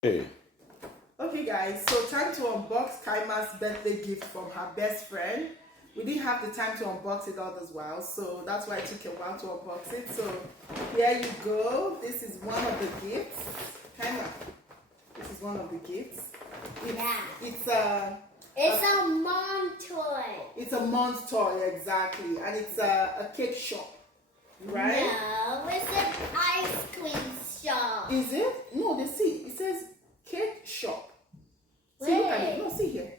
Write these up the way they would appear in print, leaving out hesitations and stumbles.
Hey. Okay guys, so time to unbox Kaima's birthday gift from her best friend. We didn't have the time to unbox it all as well, so that's why it took a while to unbox it. So here you go. This is one of the gifts. Kaima, this is one of the gifts. It's a mom toy. It's a mom's toy, exactly. And it's a cake shop, right? No, it's an ice cream shop. Is it? No, they see. It says cake shop. See, look at it. No, see here.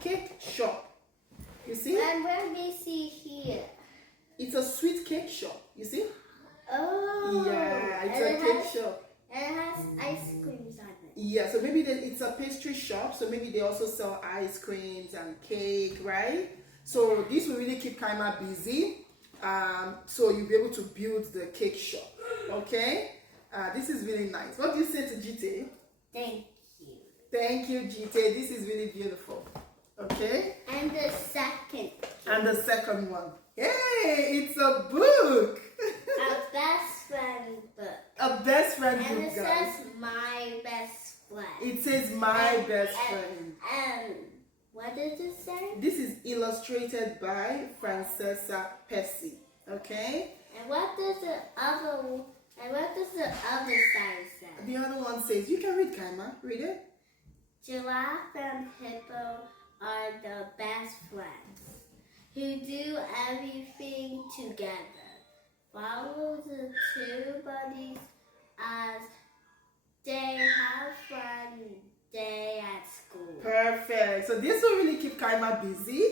Cake shop. You see? And what do we see here? It's a sweet cake shop. You see? Oh. Yeah, it's a cake shop. And it has ice creams on it. Yeah, so maybe it's a pastry shop. So maybe they also sell ice creams and cake, right? So this will really keep Kaima busy. So you'll be able to build the cake shop. Okay? This is really nice. What do you say to GT? Thank you. Thank you, GT. This is really beautiful. Okay? And the second. And the second one. Hey, it's a book. A best friend book. A best friend and book, it guys. says my best friend. It says my best friend. And what does it say? This is illustrated by Francesca Pesci. Okay? And what does the other side say? The other one says, you can read, Kaima. Read it. Giraffe and hippo are the best friends who do everything together. Follow the two buddies as they have fun day at school. Perfect. So this will really keep Kaima busy.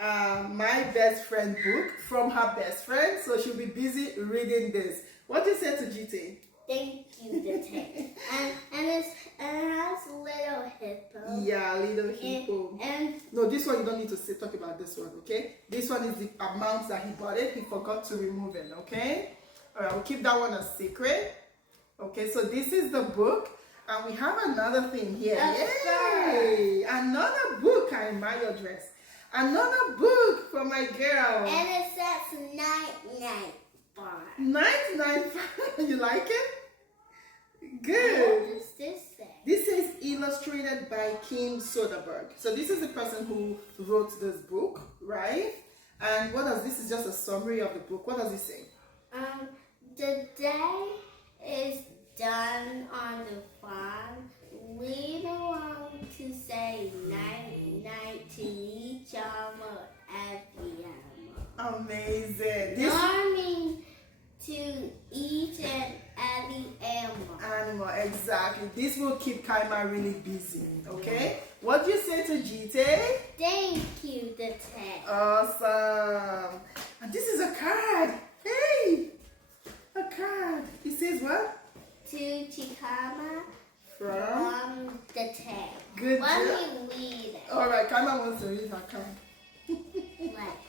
My best friend book from her best friend. So she'll be busy reading this. What do you say to GT? Thank you, the tape. and it has little hippo. Yeah, little hippo. And no, this one you don't need to talk about this one, okay? This one is the amount that he bought it. He forgot to remove it, okay? All right, we'll keep that one a secret. Okay, so this is the book. And we have another thing here. Yay! Another book, Kaima, your dress. Another book for my girl. And it says 99. 99. You like it? Good. What does this say? This is illustrated by Kim Soderbergh. So this is the person who wrote this book, right? And what does this is just a summary of the book. What does it say? The day is done on the farm. Lead along to say night night to each other every animal. Amazing. Learning to each and every animal, exactly. This will keep Kaima really busy, okay? What do you say to GT? Thank you, the tag. Awesome. And this is a card. Hey, a card. It says what? To Chikama From the tag. Good Let job. me read it. All right, Kaima wants to read her card. Like,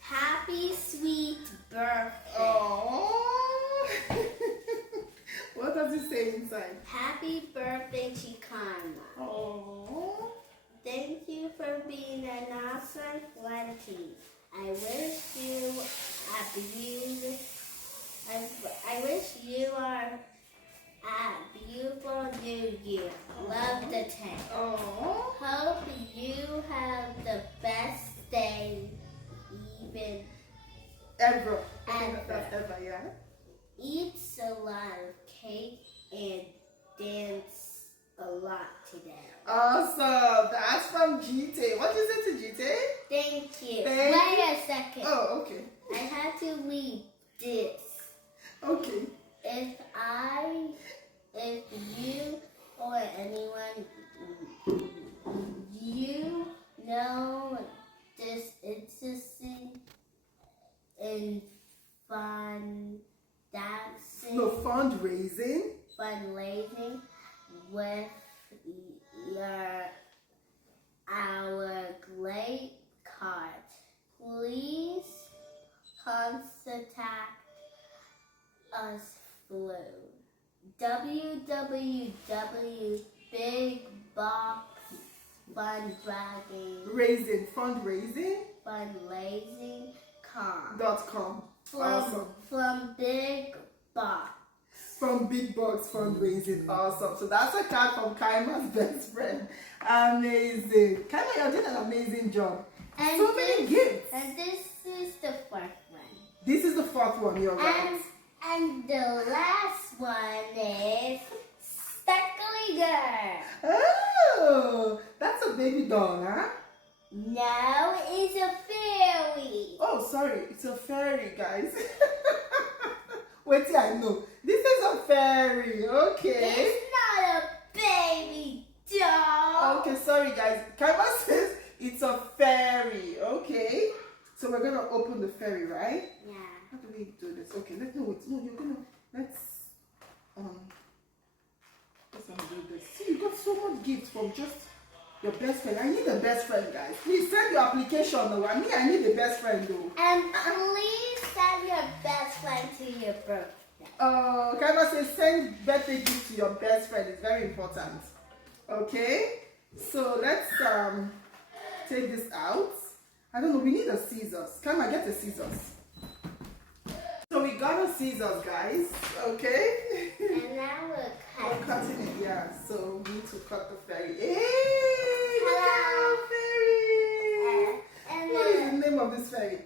happy sweet birthday. Oh. What does it say inside? Happy birthday, Chikama. Oh. Thank you for being an awesome friend to me. I wish you are a beautiful new year. Love the tank. Oh. Hope you have the best day Ever. Ever. Yeah. Eat a lot of cake and dance a lot today. Awesome. That's from GT. What is it to GT? Thank you. Thank Wait you. a second. Oh, okay. I had to read this. Okay. If you or anyone you know this interesting in Fundraising with our great card, please contact us through fundraising.com. fundraising.com Awesome. from Big Box. from Big Box Fundraising. Awesome. So that's a card from Kaima's best friend. Amazing. Kaima, you're doing an amazing job. And So many gifts. And this is the fourth one. This is the fourth one, you're right. And the last one is Sparkly Girl. Oh, that's a baby doll, huh? No, it's a fairy. Oh, sorry, it's a fairy, guys. Wait till I know. This is a fairy, okay. It's not a baby doll. Okay, sorry, guys. Kaima says it's a fairy, okay. So we're gonna open the fairy, right? Yeah. How do we do this? Okay, let's undo this. See, you got so much gifts from just your best friend. I need a best friend, guys. Please send your application though. I need a best friend though. And please send your best friend to your birthday. Kaima says send birthday gift to your best friend. It's very important. Okay? So let's take this out. I don't know, we need a scissors. Kaima, get the scissors. So we got a scissors, guys. Okay? And now We're cutting it, yeah. So we need to cut the fairy. Hey! Hello. Look at the fairy! and What is the name of this fairy?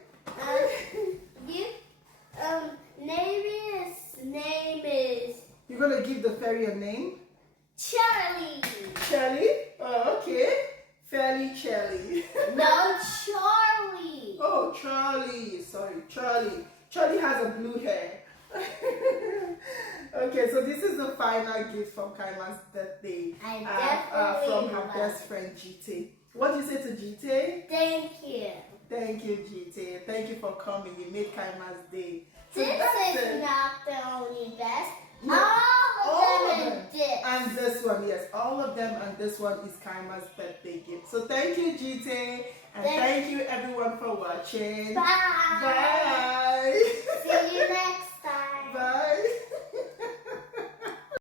name is You're gonna give the fairy a name? Charlie. Charlie? Oh, okay. Fairy Charlie. No, Charlie. Oh, Charlie. Sorry, Charlie. Charlie has a blue hair. Okay, so this is the final gift from Kaima's birthday. From her best friend GT. What do you say to GT? Thank you. Thank you, GT. Thank you for coming. You made Kaima's day. So This that's is it. not the only best. No, All of them is this. And this one, yes, all of them, and this one is Kaima's birthday gift. So thank you, GT, and thank you everyone for watching. Bye. Bye.